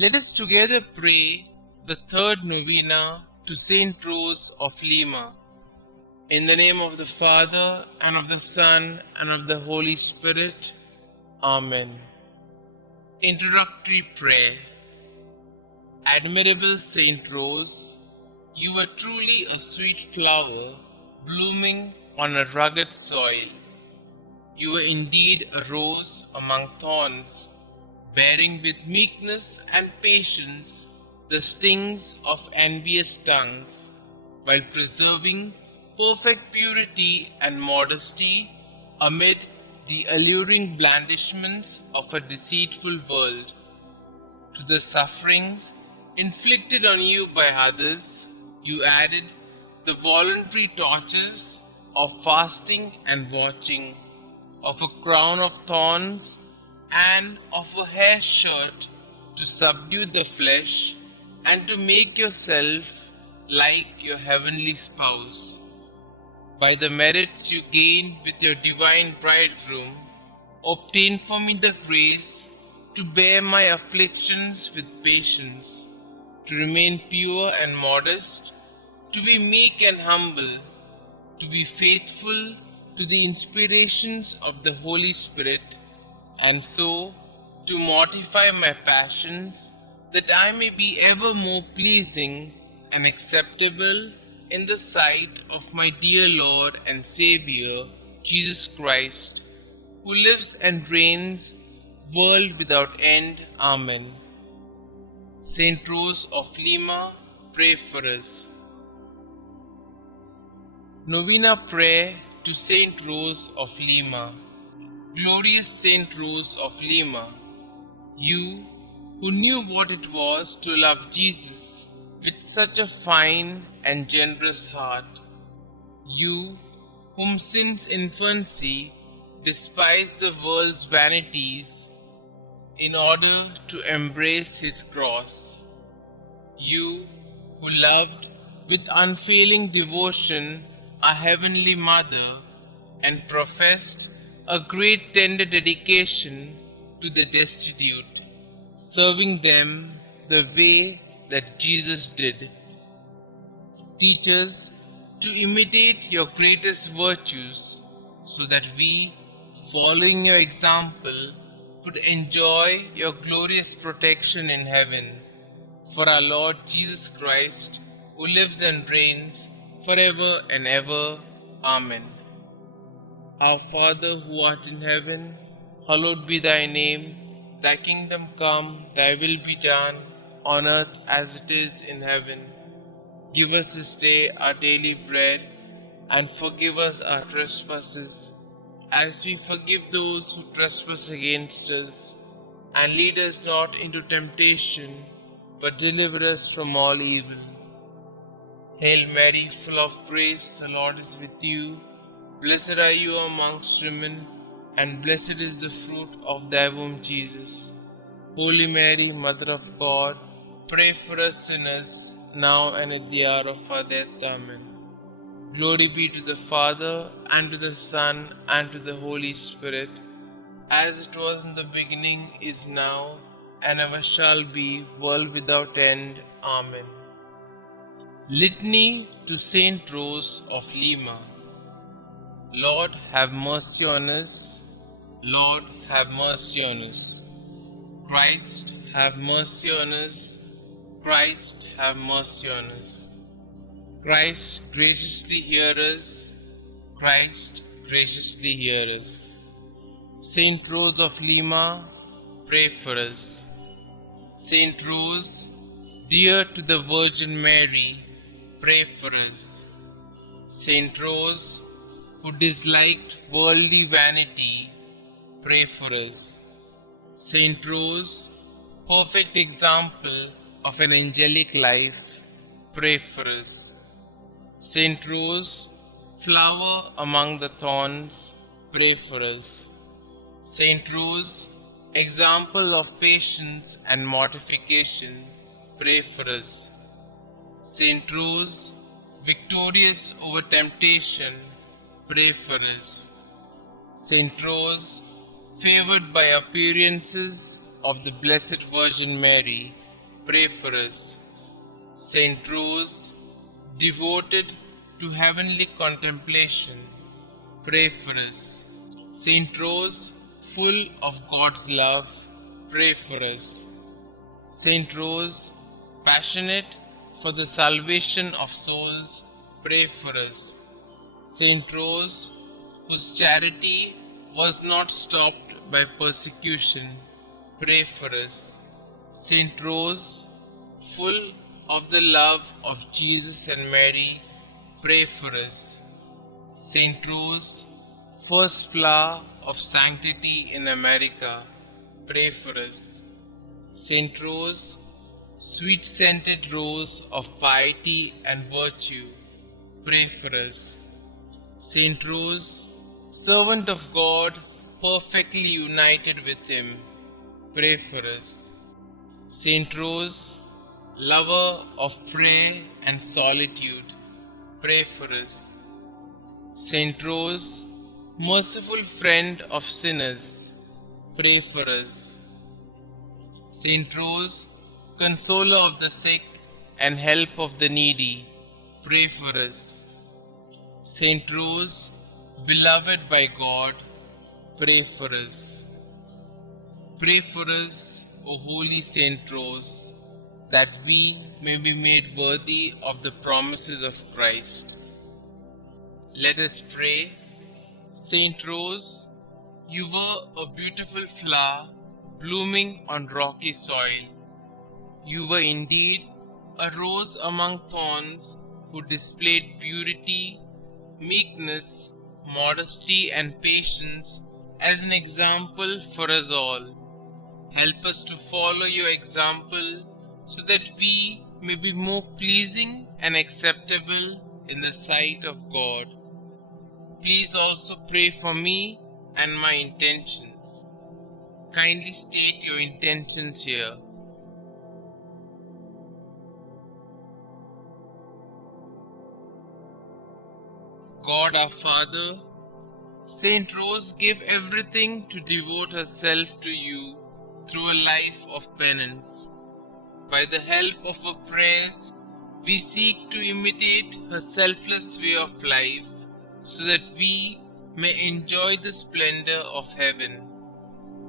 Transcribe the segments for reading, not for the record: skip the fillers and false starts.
Let us together pray the third novena to St Rose of Lima. In the name of the Father, and of the Son, and of the Holy Spirit. Amen. Introductory Prayer. Admirable St Rose, you were truly a sweet flower blooming on a rugged soil. You were indeed a rose among thorns, bearing with meekness and patience the stings of envious tongues, while preserving perfect purity and modesty amid the alluring blandishments of a deceitful world. To the sufferings inflicted on you by others, you added the voluntary tortures of fasting and watching, of a crown of thorns and of a hair shirt to subdue the flesh and to make yourself like your heavenly spouse. By the merits you gained with your divine bridegroom, obtain for me the grace to bear my afflictions with patience, to remain pure and modest, to be meek and humble, to be faithful to the inspirations of the Holy Spirit, and so to mortify my passions, that I may be ever more pleasing and acceptable in the sight of my dear Lord and Xavier, Jesus Christ, who lives and reigns, world without end. Amen. St Rose of Lima, pray for us. Novena Prayer to St Rose of Lima. Glorious St Rose of Lima, you who knew what it was to love Jesus with such a fine and generous heart, you whom since infancy despised the world's vanities in order to embrace his cross, you who loved with unfailing devotion our Heavenly Mother and professed a great tender dedication to the destitute, serving them the way that Jesus did. Teach us to imitate your greatest virtues, so that we, following your example, could enjoy your glorious protection in heaven. For our Lord Jesus Christ, who lives and reigns forever and ever. Amen. Our Father who art in heaven, hallowed be thy name. Thy kingdom come, thy will be done, on earth as it is in heaven. Give us this day our daily bread, and forgive us our trespasses, as we forgive those who trespass against us. And lead us not into temptation, but deliver us from all evil. Hail Mary, full of grace, the Lord is with you. Blessed are you amongst women, and blessed is the fruit of thy womb, Jesus. Holy Mary, Mother of God, pray for us sinners, now and at the hour of our death. Amen. Glory be to the Father, and to the Son, and to the Holy Spirit, as it was in the beginning, is now, and ever shall be, world without end. Amen. Litany to St Rose of Lima. Lord, have mercy on us. Lord, have mercy on us. Christ, have mercy on us. Christ, have mercy on us. Christ, graciously hear us. Christ, graciously hear us. St Rose of Lima, pray for us. St Rose, dear to the Virgin Mary, pray for us. St Rose, who disliked worldly vanity, pray for us. St Rose, perfect example of an angelic life, pray for us. St Rose, flower among the thorns, pray for us. St Rose, example of patience and mortification, pray for us. St Rose, victorious over temptation, pray for us. St Rose, favored by appearances of the Blessed Virgin Mary, pray for us. St Rose, devoted to heavenly contemplation, pray for us. St Rose, full of God's love, pray for us. St Rose, passionate for the salvation of souls, pray for us. St Rose, whose charity was not stopped by persecution, pray for us. St Rose, full of the love of Jesus and Mary, pray for us. St Rose, first flower of sanctity in America, pray for us. St Rose, sweet-scented rose of piety and virtue, pray for us. St Rose, servant of God, perfectly united with Him, pray for us. St Rose, lover of prayer and solitude, pray for us. St Rose, merciful friend of sinners, pray for us. St Rose, consoler of the sick and help of the needy, pray for us. St Rose, beloved by God, pray for us. Pray for us, O Holy St Rose, that we may be made worthy of the promises of Christ. Let us pray. St Rose, you were a beautiful flower blooming on rocky soil. You were indeed a rose among thorns who displayed purity, meekness, modesty, and patience as an example for us all. Help us to follow your example so that we may be more pleasing and acceptable in the sight of God. Please also pray for me and my intentions. Kindly state your intentions here. God our Father, St Rose gave everything to devote herself to you through a life of penance. By the help of her prayers, we seek to imitate her selfless way of life so that we may enjoy the splendor of heaven.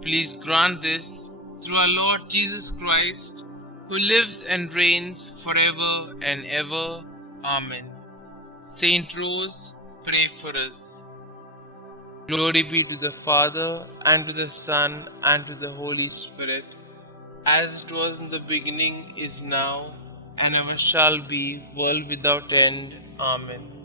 Please grant this through our Lord Jesus Christ, who lives and reigns forever and ever. Amen. Saint Rose, pray for us. Glory be to the Father, and to the Son, and to the Holy Spirit, as it was in the beginning, is now, and ever shall be, world without end. Amen.